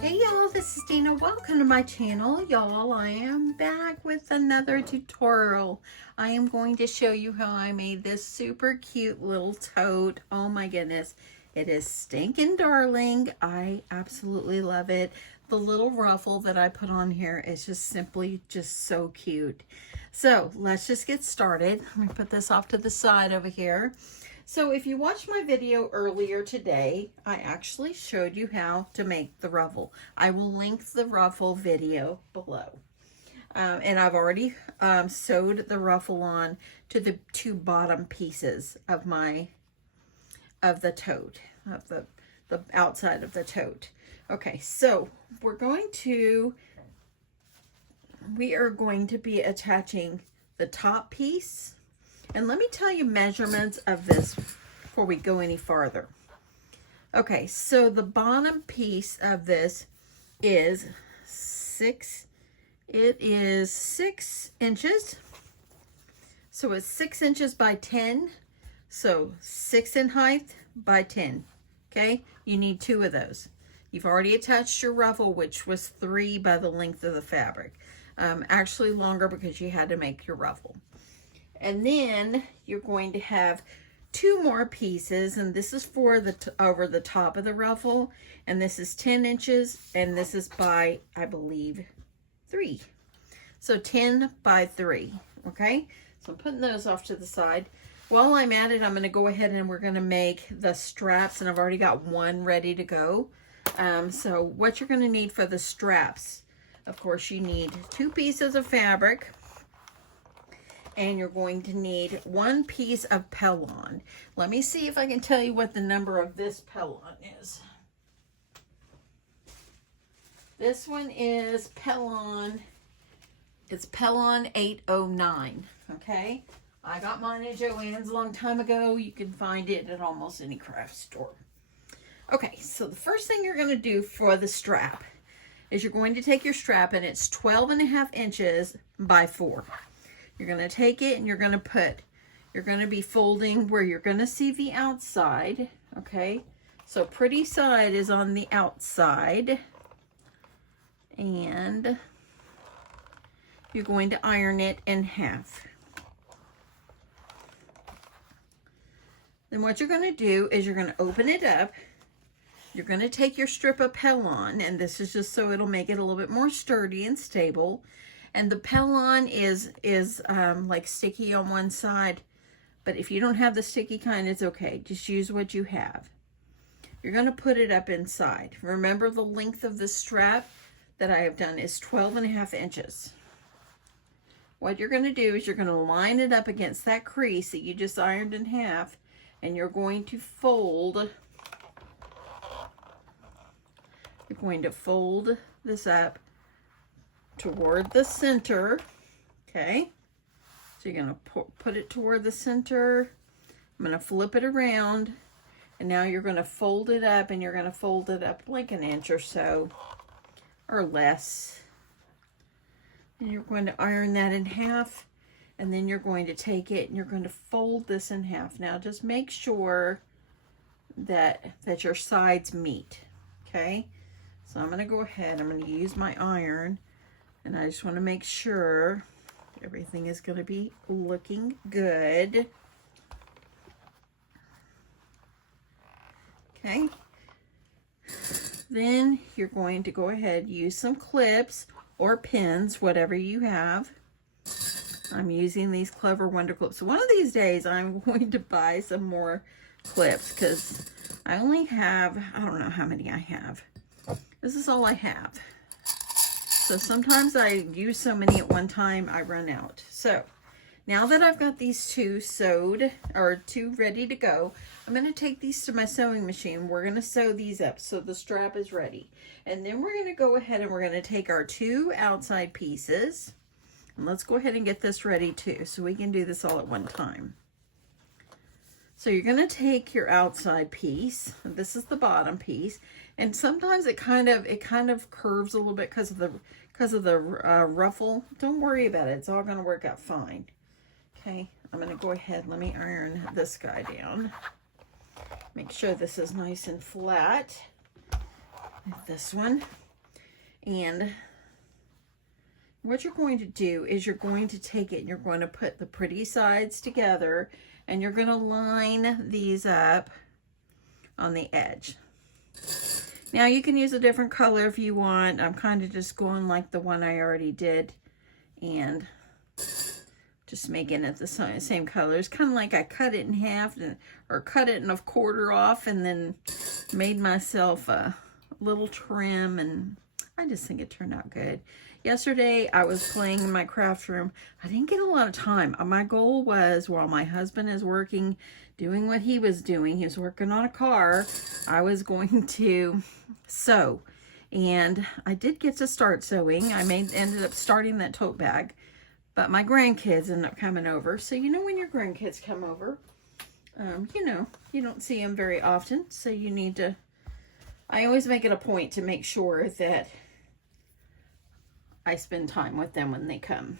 Hey y'all, this is Deanna. Welcome to my channel. Y'all, I am back with another tutorial. I am going to show you how I made this super cute little tote. Oh my goodness. It is stinking darling. I absolutely love it. The little ruffle that I put on here is just simply just so cute. So let's just get started. Let me put this off to the side over here. So if you watched my video earlier today, I actually showed you how to make the ruffle. I will link the ruffle video below. And I've already sewed the ruffle on to the two bottom pieces of the tote, of the outside of the tote. Okay, so we are going to be attaching the top piece. And let me tell you measurements of this before we go any farther. Okay, so the bottom piece of this is 6 inches. So it's 6 inches by 10. So 6 in height by 10. Okay, you need 2 of those. You've already attached your ruffle, which was 3 by the length of the fabric. Actually longer because you had to make your ruffle. And then you're going to have 2 more pieces, and this is for the over the top of the ruffle, and this is 10 inches, and this is by, I believe, 3. So 10 by 3, okay? So I'm putting those off to the side. While I'm at it, I'm going to go ahead and we're going to make the straps, and I've already got one ready to go. So what you're going to need for the straps, of course, you need 2 pieces of fabric. And you're going to need 1 piece of pellon. Let me see if I can tell you what the number of this pellon is. This one is pellon. It's pellon 809. Okay. I got mine at Joann's a long time ago. You can find it at almost any craft store. Okay, so the first thing you're going to do for the strap is you're going to take your strap, and it's 12.5 inches by 4. You're going to take it and you're going to be folding where you're going to see the outside, okay? So pretty side is on the outside, and you're going to iron it in half. Then what you're going to do is you're going to open it up. You're going to take your strip of pellon, and this is just so it'll make it a little bit more sturdy and stable. And the pellon is like sticky on one side, but if you don't have the sticky kind, it's okay. Just use what you have. You're going to put it up inside. Remember, the length of the strap that I have done is 12.5 inches. What you're going to do is you're going to line it up against that crease that you just ironed in half, and you're going to fold. You're going to fold this up toward the center, okay? So you're going to put it toward the center. I'm going to flip it around, and now you're going to fold it up, and you're going to fold it up like an inch or so, or less. And you're going to iron that in half, and then you're going to take it, and you're going to fold this in half. Now just make sure that your sides meet, okay? So I'm going to go ahead, I'm going to use my iron, and I just want to make sure everything is going to be looking good. Okay. Then you're going to go ahead, use some clips or pins, whatever you have. I'm using these Clever Wonder clips. One of these days I'm going to buy some more clips because I only have, I don't know how many I have. This is all I have. So sometimes I use so many at one time, I run out. So now that I've got these 2 sewed, or 2 ready to go, I'm going to take these to my sewing machine. We're going to sew these up so the strap is ready. And then we're going to go ahead and we're going to take our 2 outside pieces. And let's go ahead and get this ready too, so we can do this all at one time. So you're going to take your outside piece. This is the bottom piece. And sometimes it kind of curves a little bit because of the ruffle. Don't worry about it. It's all going to work out fine. Okay, I'm going to go ahead. Let me iron this guy down. Make sure this is nice and flat. This one. And what you're going to do is you're going to take it and you're going to put the pretty sides together, and you're going to line these up on the edge. Now you can use a different color if you want. I'm kind of just going like the one I already did and just making it the same color. It's kind of like I cut it in half or cut it in a quarter off and then made myself a little trim, and I just think it turned out good. Yesterday I was playing in my craft room. I didn't get a lot of time. My goal was, while my husband is working, doing what he was doing, he was working on a car, I was going to sew. And I did get to start sewing. I ended up starting that tote bag. But my grandkids ended up coming over. So, you know, when your grandkids come over, you know, you don't see them very often. So you need to, I always make it a point to make sure that I spend time with them when they come.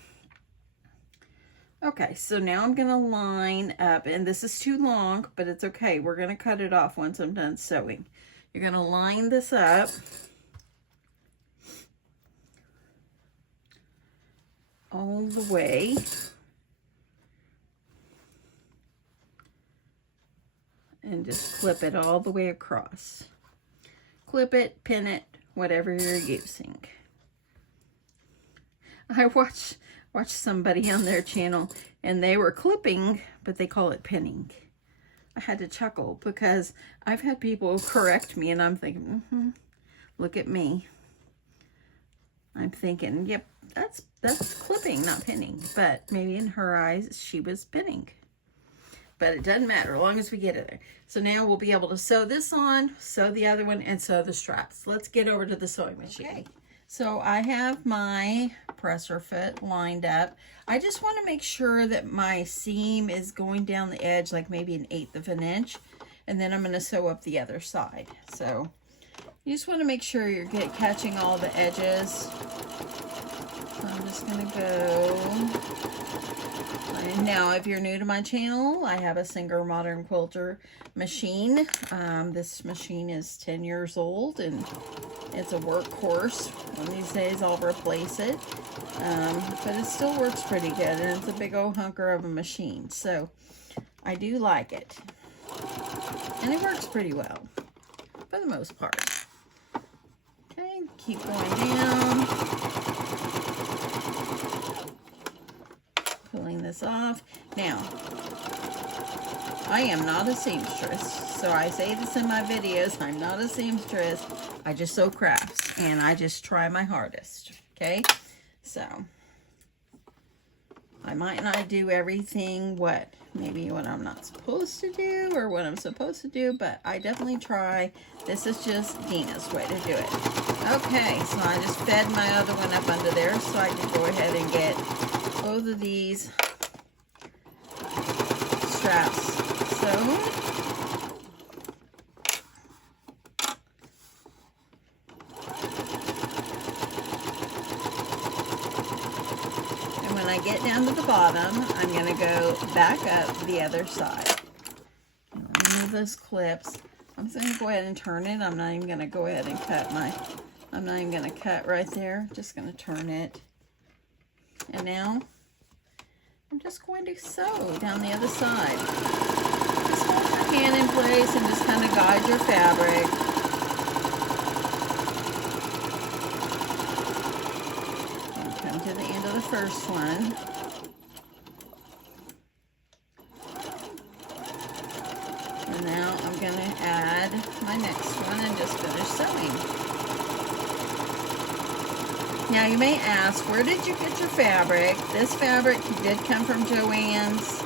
Okay, so now I'm going to line up, and this is too long, but it's okay. We're going to cut it off once I'm done sewing. You're going to line this up. All the way. And just clip it all the way across. Clip it, pin it, whatever you're using. I watched somebody on their channel, and they were clipping, but they call it pinning. I had to chuckle because I've had people correct me, and I'm thinking, look at me. I'm thinking, yep, that's clipping, not pinning. But maybe in her eyes, she was pinning. But it doesn't matter, as long as we get it there. So now we'll be able to sew this on, sew the other one, and sew the straps. Let's get over to the sewing machine. Okay. So I have my presser foot lined up. I just want to make sure that my seam is going down the edge, like maybe 1/8 of an inch. And then I'm going to sew up the other side. So you just want to make sure you're catching all the edges. So I'm just going to go. And now, if you're new to my channel, I have a Singer Modern Quilter machine. This machine is 10 years old, and it's a workhorse. One of these days I'll replace it. But it still works pretty good, and it's a big old hunker of a machine. So I do like it. And it works pretty well, for the most part. Okay, keep going down. Pulling this off. Now, I am not a seamstress, so I say this in my videos, I'm not a seamstress. I just sew crafts, and I just try my hardest, okay? So, I might not do everything maybe what I'm not supposed to do, or what I'm supposed to do, but I definitely try. This is just Deanna's way to do it. Okay, so I just fed my other one up under there, so I can go ahead and get both of these straps sewed. And when I get down to the bottom, I'm going to go back up the other side. Remove those clips. I'm just going to go ahead and turn it. I'm not even going to go ahead and I'm not even going to cut right there. Just going to turn it. And now, I'm just going to sew down the other side. Just hold your hand in place and just kind of guide your fabric. And come to the end of the first one. And now I'm going to add my next one and just finish sewing. Now you may ask, where did you get your fabric? This fabric did come from Joann's.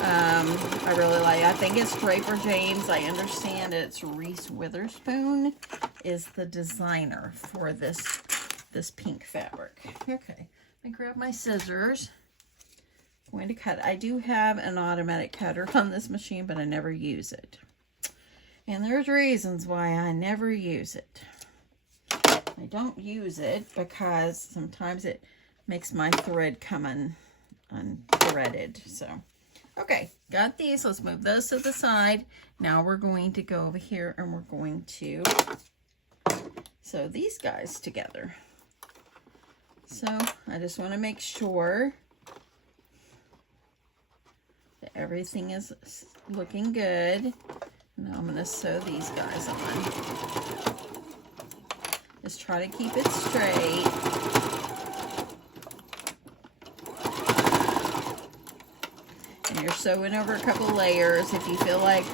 I really like it. I think it's Draper James. I understand it's Reese Witherspoon is the designer for this pink fabric. Okay, I grab my scissors. I'm going to cut. I do have an automatic cutter on this machine, but I never use it. And there's reasons why I never use it. I don't use it because sometimes it makes my thread come unthreaded. So, okay, got these. Let's move those to the side. Now we're going to go over here and we're going to sew these guys together. So I just want to make sure that everything is looking good. Now I'm going to sew these guys on. Just try to keep it straight. And you're sewing over a couple layers. If you feel like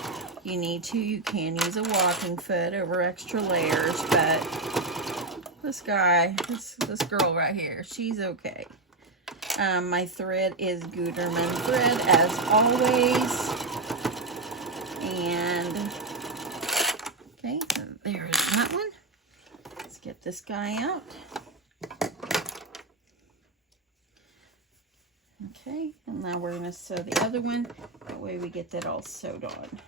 you need to, you can use a walking foot over extra layers, but this guy, this girl right here, she's okay. My thread is Gutermann thread as always. And okay, so there's that one. Let's get this guy out. Okay, and now we're going to sew the other one. That way we get that all sewed on.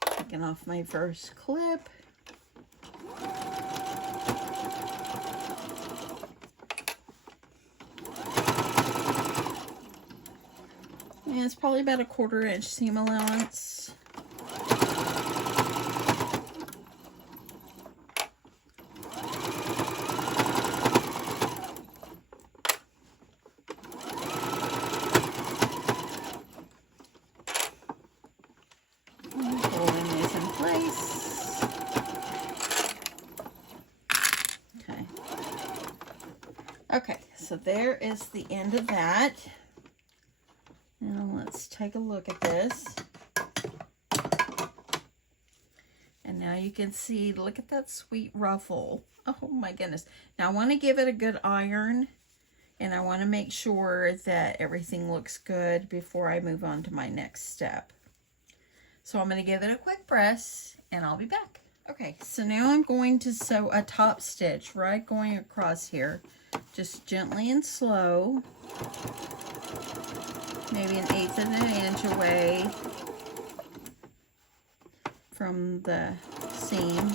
Taking off my first clip. And it's probably about a 1/4 inch seam allowance. Holding these in place. Okay. Okay, so there is the end of that. Now let's take a look at this. And now you can see, look at that sweet ruffle. Oh my goodness. Now I want to give it a good iron, and I want to make sure that everything looks good before I move on to my next step. So I'm going to give it a quick press, and I'll be back. Okay, so now I'm going to sew a top stitch right going across here, just gently and slow. Maybe 1/8 of an inch away from the seam.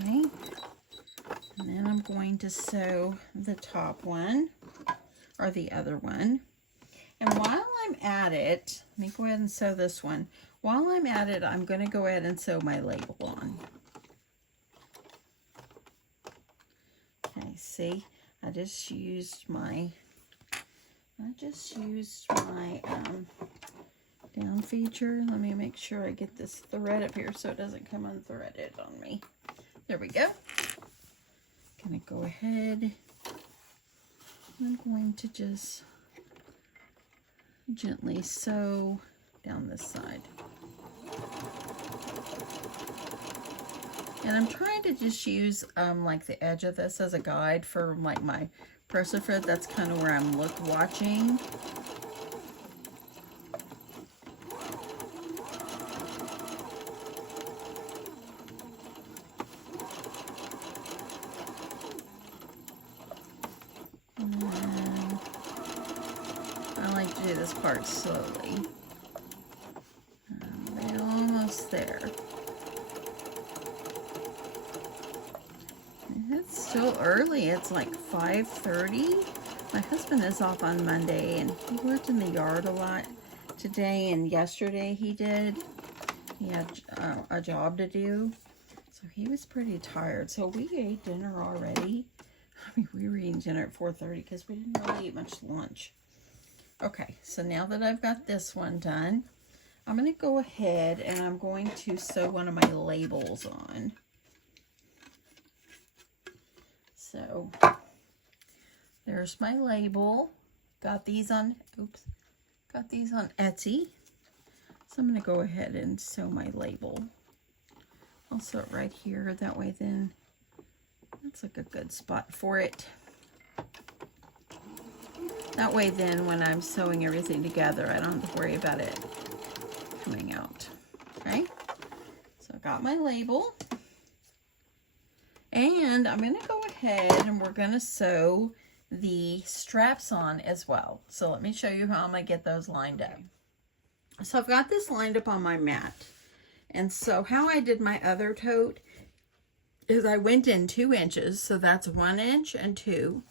Okay, and then I'm going to sew the top one, or the other one. And while I'm at it, let me go ahead and sew this one. While I'm at it, I'm going to go ahead and sew my label on. Okay, see, I just used my down feature. Let me make sure I get this thread up here so it doesn't come unthreaded on me. There we go. Gonna go ahead. I'm going to just gently sew down this side. And I'm trying to just use like the edge of this as a guide for like my presser thread. That's kind of where I'm watching. I like to do this part slowly. We're almost there. It's still early. It's like 5:30. My husband is off on Monday, and he worked in the yard a lot today, and yesterday he did. He had a job to do, so he was pretty tired. So we ate dinner already. I mean, we were eating dinner at 4:30 because we didn't really eat much lunch. Okay, so now that I've got this one done, I'm going to go ahead and I'm going to sew one of my labels on. So there's my label. Got these on Etsy. So I'm going to go ahead and sew my label. I'll sew it right here. That way then, that's like a good spot for it. That way then when I'm sewing everything together, I don't have to worry about it coming out. Okay? So I got my label. And I'm going to go ahead and we're going to sew the straps on as well. So let me show you how I'm going to get those lined up. So I've got this lined up on my mat. And so how I did my other tote is I went in 2 inches. So that's 1 inch and 2.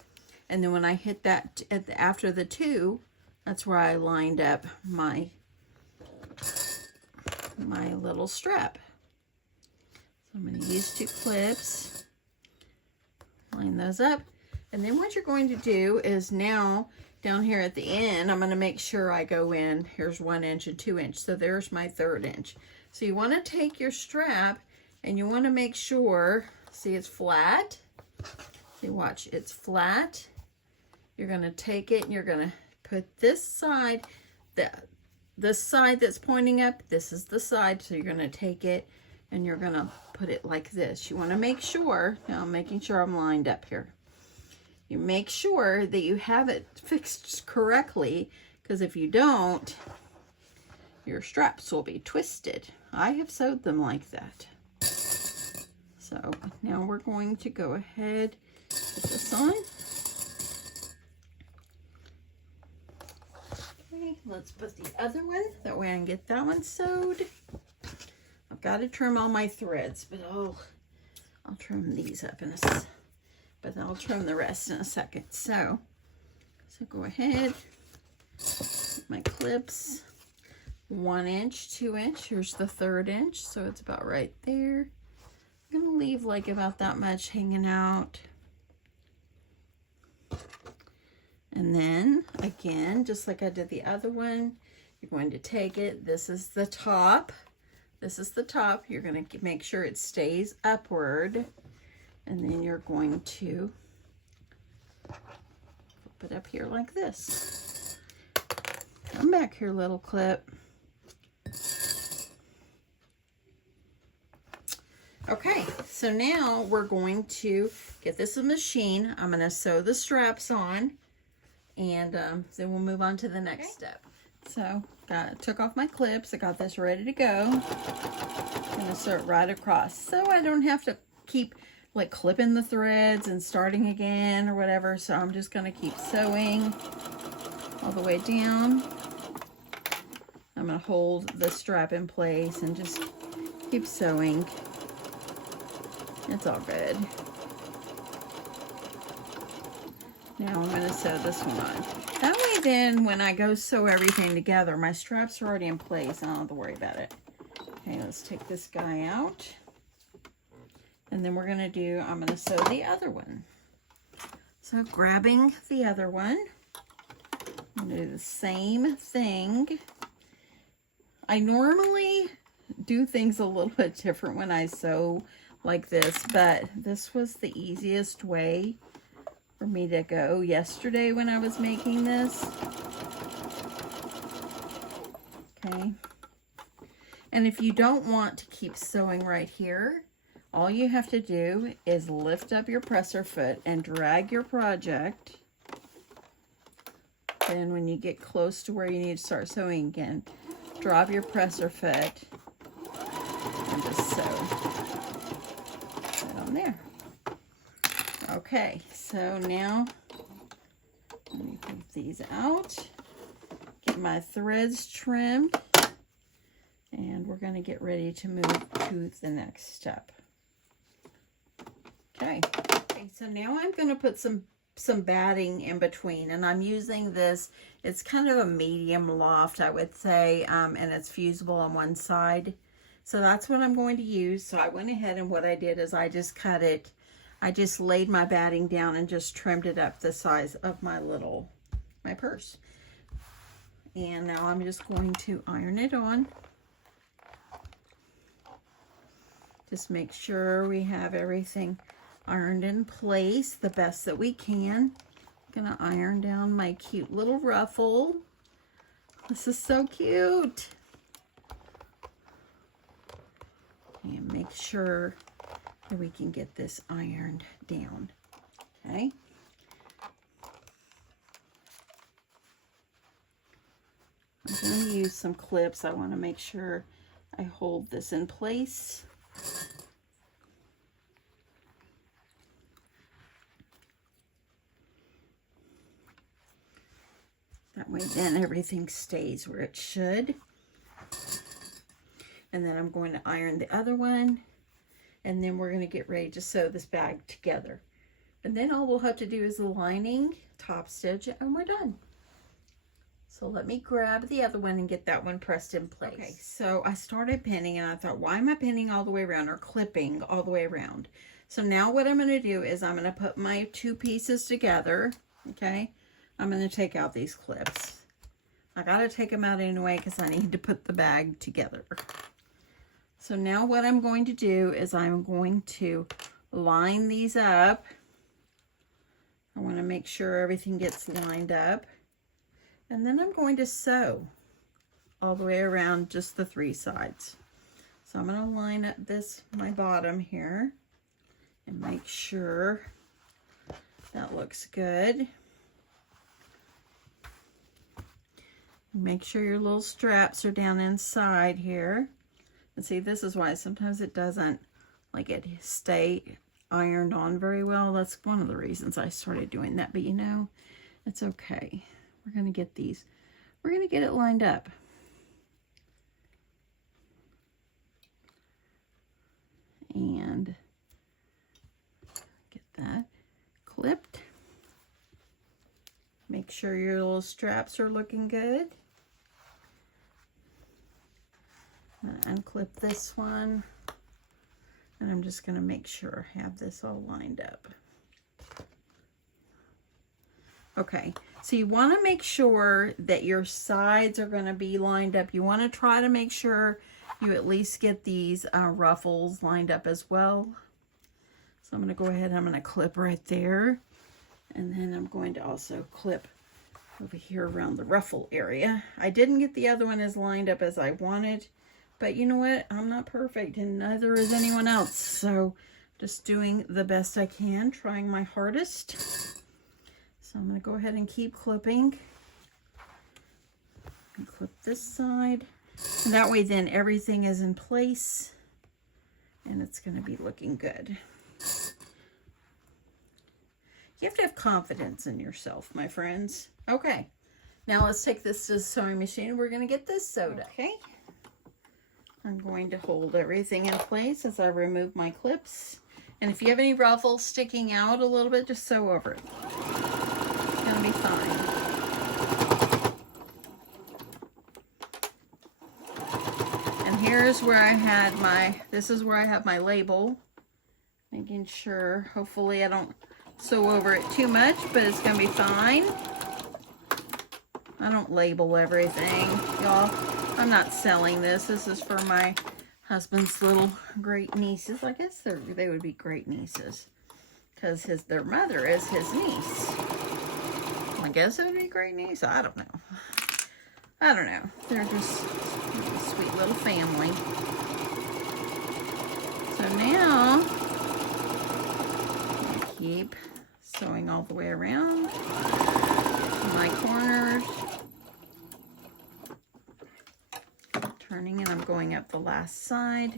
And then when I hit that after the 2, that's where I lined up my little strap. So I'm going to use 2 clips, line those up. And then what you're going to do is now down here at the end, I'm going to make sure I go in, here's 1 inch and 2 inch. So there's my 3rd inch. So you want to take your strap and you want to make sure, see it's flat. See, watch, it's flat. You're going to take it and you're going to put this side, this side that's pointing up, this is the side. So you're going to take it and you're going to put it like this. You want to make sure, now I'm making sure I'm lined up here. You make sure that you have it fixed correctly, because if you don't, your straps will be twisted. I have sewed them like that. So now we're going to go ahead, put this on. Okay, let's put the other one, that way I can get that one sewed. I've got to trim all my threads, but I'll trim these up in a second. But I'll trim the rest in a second. So go ahead, my clips, 1 inch, 2 inch, here's the 3rd inch, so it's about right there. I'm gonna leave like about that much hanging out. And then again, just like I did the other one, you're going to take it, this is the top, you're gonna make sure it stays upward. And then you're going to flip it up here like this. Come back here, little clip. Okay, so now we're going to get this in the machine. I'm going to sew the straps on, and then we'll move on to the next step. So, took off my clips. I got this ready to go. I'm going to sew it right across, so I don't have to keep like clipping the threads and starting again or whatever. So I'm just going to keep sewing all the way down. I'm going to hold the strap in place and just keep sewing. It's all good. Now I'm going to sew this one on. That way then when I go sew everything together, my straps are already in place. I don't have to worry about it. Okay, let's take this guy out. And then we're going to do, I'm going to sew the other one. So grabbing the other one, I'm going to do the same thing. I normally do things a little bit different when I sew like this, but this was the easiest way for me to go yesterday when I was making this. Okay. And if you don't want to keep sewing right here, all you have to do is lift up your presser foot and drag your project. Then when you get close to where you need to start sewing again, drop your presser foot and just sew right on there. Okay, so now let me take these out, get my threads trimmed, and we're going to get ready to move to the next step. Okay, so now I'm going to put some batting in between, and I'm using this, it's kind of a medium loft, I would say, and it's fusible on one side. So that's what I'm going to use. So I went ahead, and what I did is I just cut it, I just laid my batting down and just trimmed it up the size of my purse. And now I'm just going to iron it on. Just make sure we have everything ironed in place the best that we can. I'm gonna iron down my cute little ruffle. This is so cute. And make sure that we can get this ironed down. Okay. I'm gonna use some clips. I want to make sure I hold this in place. way then everything stays where it should. And then I'm going to iron the other one. And then we're going to get ready to sew this bag together. And then all we'll have to do is the lining, top stitch, and we're done. So let me grab the other one and get that one pressed in place. Okay, so I started pinning and I thought, why am I pinning all the way around or clipping all the way around? So now what I'm going to do is I'm going to put my two pieces together, okay? I'm going to take out these clips. I got to take them out anyway because I need to put the bag together. So now what I'm going to do is I'm going to line these up. I want to make sure everything gets lined up. And then I'm going to sew all the way around just the three sides. So I'm going to line up my bottom here and make sure that looks good. Make sure your little straps are down inside here. And see, this is why sometimes it doesn't like it stay ironed on very well. That's one of the reasons I started doing that, but you know, it's okay. We're going to get these. We're going to get it lined up. And get that clipped. Make sure your little straps are looking good. Unclip this one. And I'm just going to make sure I have this all lined up. Okay, so you want to make sure that your sides are going to be lined up. You want to try to make sure you at least get these ruffles lined up as well. So I'm going to go ahead, I'm going to clip right there. And then I'm going to also clip over here around the ruffle area. I didn't get the other one as lined up as I wanted, but you know what? I'm not perfect and neither is anyone else. So just doing the best I can, trying my hardest. So I'm going to go ahead and keep clipping. And clip this side. And that way then everything is in place and it's going to be looking good. You have to have confidence in yourself, my friends. Okay, now let's take this to the sewing machine. We're going to get this sewed up. Okay. I'm going to hold everything in place as I remove my clips. And if you have any ruffles sticking out a little bit, just sew over it. It's going to be fine. And here's where I had this is where I have my label. Making sure, hopefully I don't sew over it too much, but it's going to be fine. I don't label everything, y'all. I'm not selling this. This is for my husband's little great nieces. I guess they would be great nieces because their mother is his niece. I guess it would be great niece. I don't know. I don't know. They're just a sweet little family. So now, I keep sewing all the way around my corners. Turning and I'm going up the last side.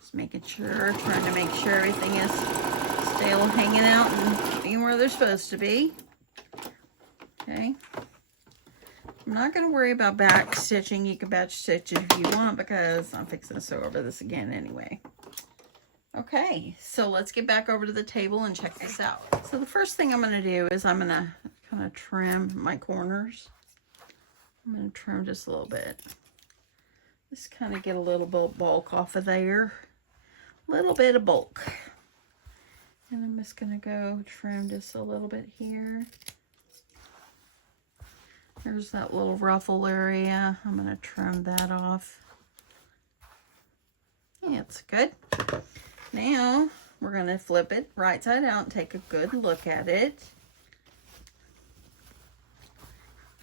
Just making sure, trying to make sure everything is still hanging out and being where they're supposed to be. Okay. I'm not going to worry about back stitching. You can back stitch if you want because I'm fixing to sew over this again anyway. Okay, so let's get back over to the table and check this out. So the first thing I'm going to do is I'm going to kind of trim my corners. I'm going to trim just a little bit. Just kind of get a little bit of bulk off of there. A little bit of bulk. And I'm just going to go trim just a little bit here. There's that little ruffle area. I'm going to trim that off. Yeah, it's good. Now, we're going to flip it right side out and take a good look at it.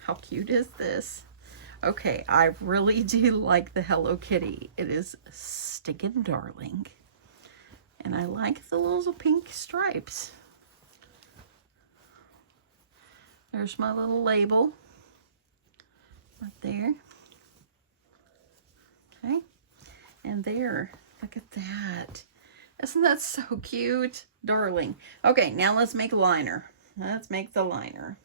How cute is this? Okay, I really do like the Hello Kitty. It is sticking darling. And I like the little pink stripes. There's my little label right there. Okay, and there, look at that. Isn't that so cute? Darling. Okay, now let's make a liner. Let's make the liner.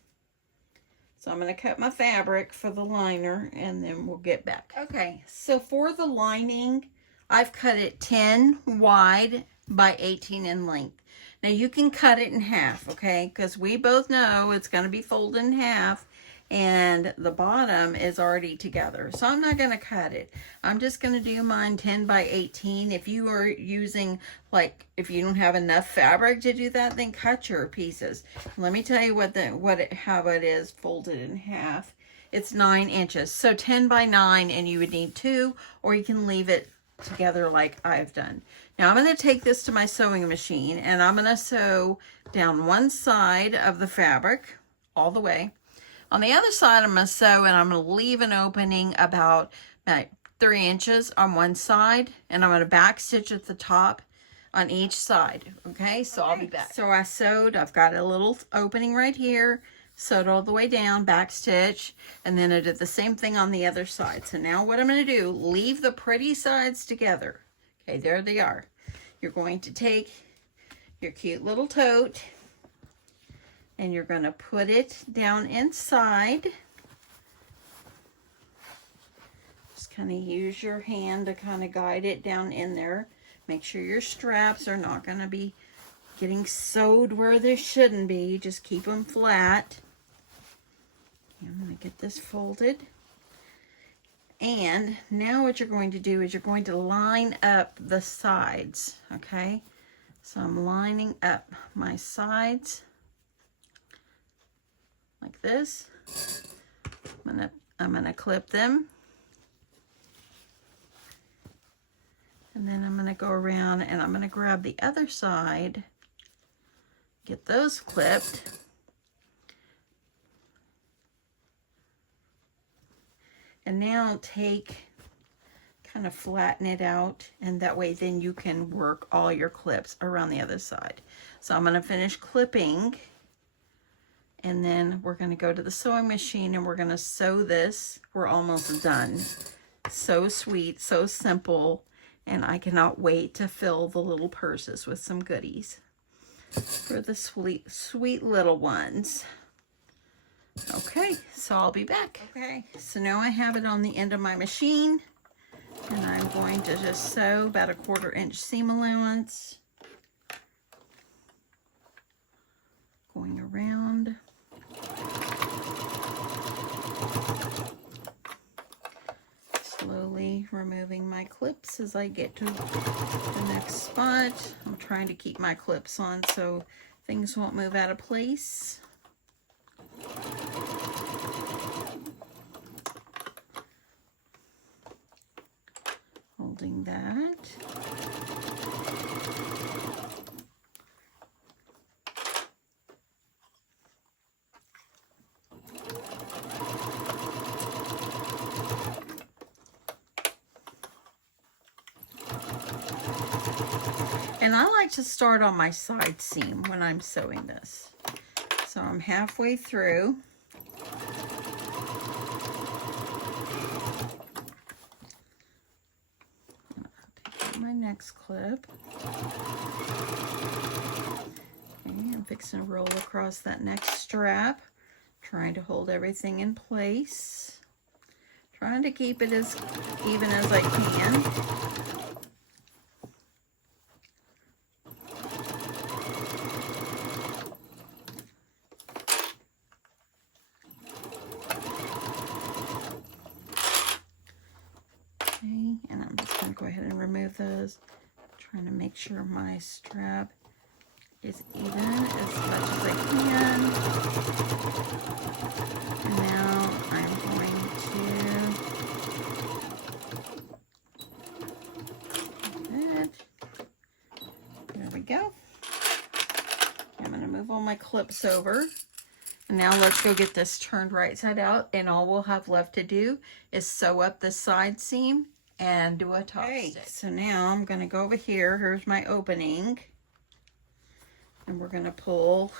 So I'm going to cut my fabric for the liner and then we'll get back. Okay, so for the lining, I've cut it 10 wide by 18 in length. Now you can cut it in half, okay? Because we both know it's going to be folded in half and the bottom is already together. So I'm not going to cut it. I'm just going to do mine 10 by 18. If you are using, like, if you don't have enough fabric to do that, then cut your pieces. Let me tell you how it is folded in half. It's 9 inches. So 10 by 9, and you would need 2, or you can leave it together like I've done. Now I'm going to take this to my sewing machine and I'm going to sew down one side of the fabric all the way. On the other side, I'm going to sew and I'm going to leave an opening about 3 inches on one side, and I'm going to back stitch at the top on each side. Okay, so I'll be back. So I sewed, I've got a little opening right here, sewed all the way down, back stitch, and then I did the same thing on the other side. So now what I'm going to do, leave the pretty sides together. Okay, there they are. You're going to take your cute little tote and you're going to put it down inside. Just kind of use your hand to kind of guide it down in there. Make sure your straps are not going to be getting sewed where they shouldn't be. Just keep them flat. I'm going to get this folded. And now what you're going to do is you're going to line up the sides, okay? So I'm lining up my sides like this. I'm gonna clip them. And then I'm gonna go around and I'm gonna grab the other side, get those clipped. And now kind of flatten it out, and that way then you can work all your clips around the other side. So I'm going to finish clipping, and then we're going to go to the sewing machine and we're going to sew this. We're almost done. So sweet, so simple, and I cannot wait to fill the little purses with some goodies for the sweet, sweet little ones. Okay, so I'll be back. Okay, so now I have it on the end of my machine, and I'm going to just sew about a 1/4 inch seam allowance, going around. Slowly removing my clips as I get to the next spot. I'm trying to keep my clips on so things won't move out of place. Holding that. And I like to start on my side seam when I'm sewing this. So I'm halfway through. Take my next clip. Okay, I'm fixing to roll across that next strap, trying to hold everything in place. Trying to keep it as even as I can. And I'm just going to go ahead and remove those. Trying to make sure my strap is even as much as I can. And now I'm going to there we go. I'm going to move all my clips over. And now let's go get this turned right side out, and all we'll have left to do is sew up the side seam and do a top stitch. So now I'm going to go over here. Here's my opening. And we're going to pull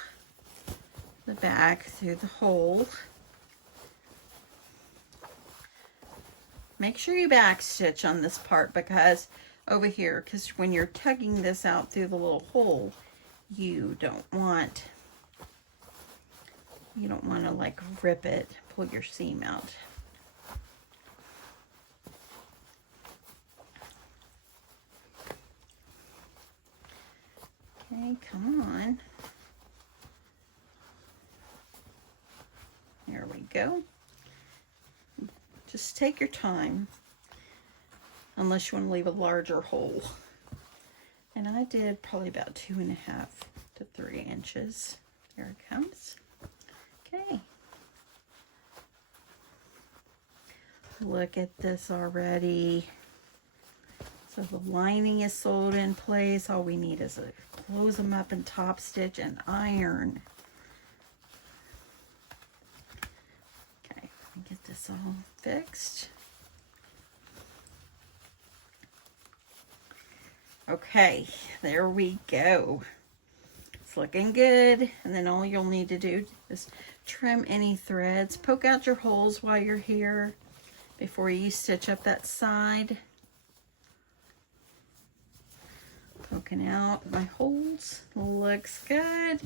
the back through the hole. make sure you back stitch on this part, because over here, because when you're tugging this out through the little hole, you don't want to like rip it, pull your seam out. Okay, come on. There we go. Just take your time, unless you want to leave a larger hole. And I did probably about 2.5 to 3 inches. There it comes. Okay. Look at this already. So the lining is sewed in place. All we need is to close them up and top stitch and iron. Okay, let me get this all fixed. Okay, there we go. It's looking good. And then all you'll need to do is trim any threads. Poke out your holes while you're here before you stitch up that side. Poking out my holes. Looks good.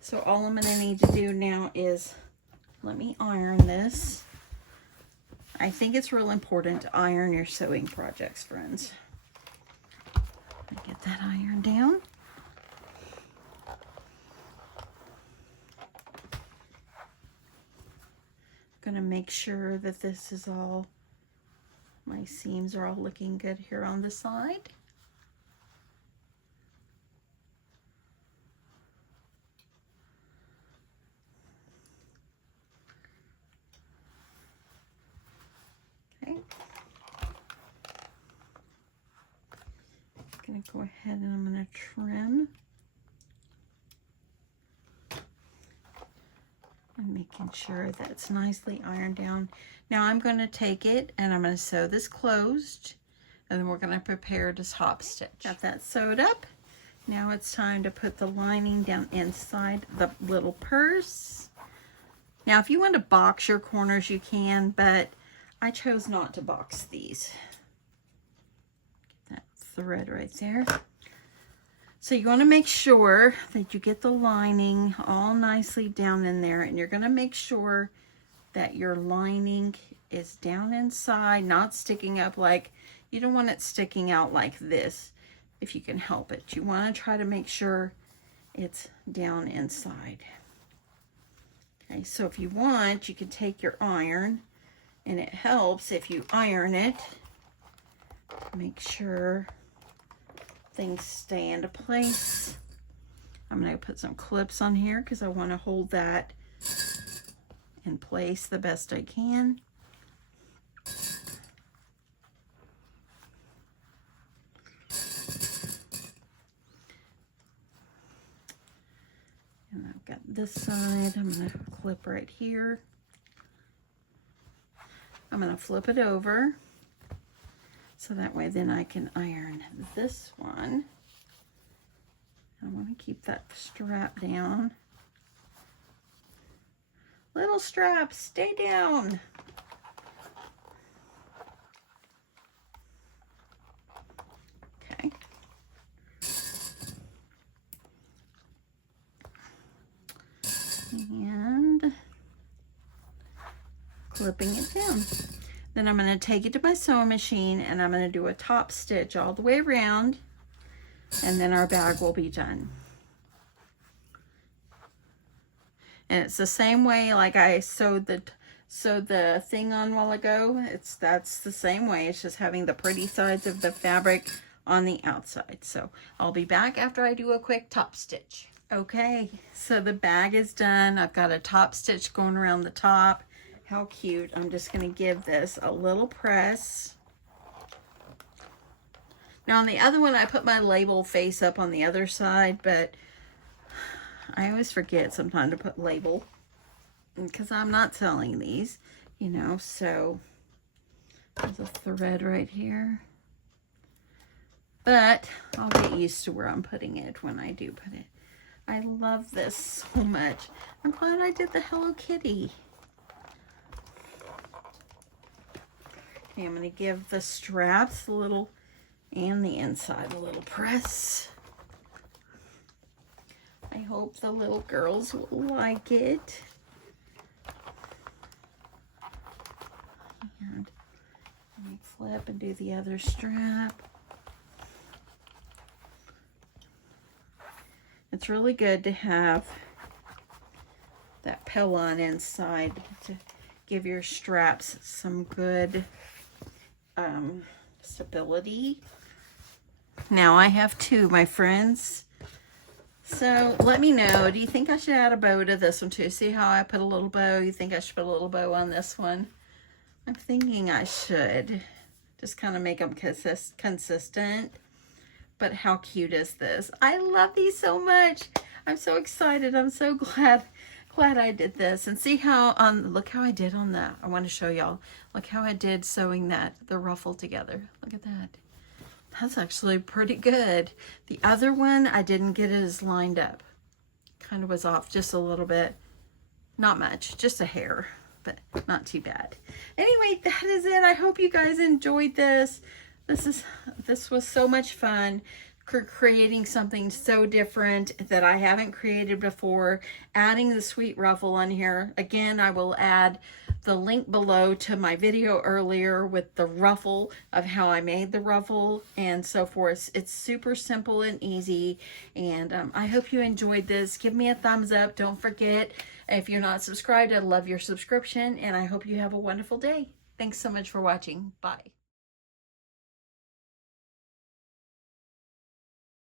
So all I'm going to need to do now is let me iron this. I think it's real important to iron your sewing projects, friends. Get that iron down. I'm going to make sure that this is all, my seams are all looking good here on the side. Going to go ahead and I'm going to trim and making sure that it's nicely ironed down. Now I'm going to take it and I'm going to sew this closed, and then we're going to prepare to top stitch. Got that sewed up. Now it's time to put the lining down inside the little purse. Now if you want to box your corners, you can, but I chose not to box these. Thread right there. So you want to make sure that you get the lining all nicely down in there, and you're going to make sure that your lining is down inside, not sticking up. Like, you don't want it sticking out like this if you can help it. You want to try to make sure it's down inside. Okay, so if you want, you can take your iron, and it helps if you iron it. Make sure things stay into place. I'm going to put some clips on here because I want to hold that in place the best I can. And I've got this side. I'm going to clip right here. I'm going to flip it over. So that way then I can iron this one. I want to keep that strap down. Little strap, stay down. Okay. And clipping it down. Then I'm going to take it to my sewing machine and I'm going to do a top stitch all the way around, and then our bag will be done. And it's the same way like I sewed the thing on a while ago. That's the same way. It's just having the pretty sides of the fabric on the outside. So I'll be back after I do a quick top stitch. Okay, so the bag is done. I've got a top stitch going around the top. How cute. I'm just going to give this a little press. Now on the other one, I put my label face up on the other side, but I always forget sometimes to put label because I'm not selling these, you know, so there's a thread right here. But I'll get used to where I'm putting it when I do put it. I love this so much. I'm glad I did the Hello Kitty. Okay, I'm going to give the straps a little, and the inside a little press. I hope the little girls will like it. And let me flip and do the other strap. It's really good to have that pellon inside to give your straps some good stability. Now I have two, my friends. So let me know, do you think I should add a bow to this one too? See how I put a little bow? You think I should put a little bow on this one? I'm thinking I should. Just kind of make them consistent. But how cute is this? I love these so much. I'm so excited. I'm so glad I did this. And see how, look how I did on that. I want to show y'all. Look how I did sewing the ruffle together. Look at that. That's actually pretty good. The other one, I didn't get it as lined up. Kind of was off just a little bit. Not much, just a hair, but not too bad. Anyway, that is it. I hope you guys enjoyed this. This was so much fun. Creating something so different that I haven't created before. Adding the sweet ruffle on here. Again, I will add the link below to my video earlier with the ruffle of how I made the ruffle and so forth. It's super simple and easy, and I hope you enjoyed this. Give me a thumbs up. Don't forget, if you're not subscribed, I'd love your subscription, and I hope you have a wonderful day. Thanks so much for watching. Bye.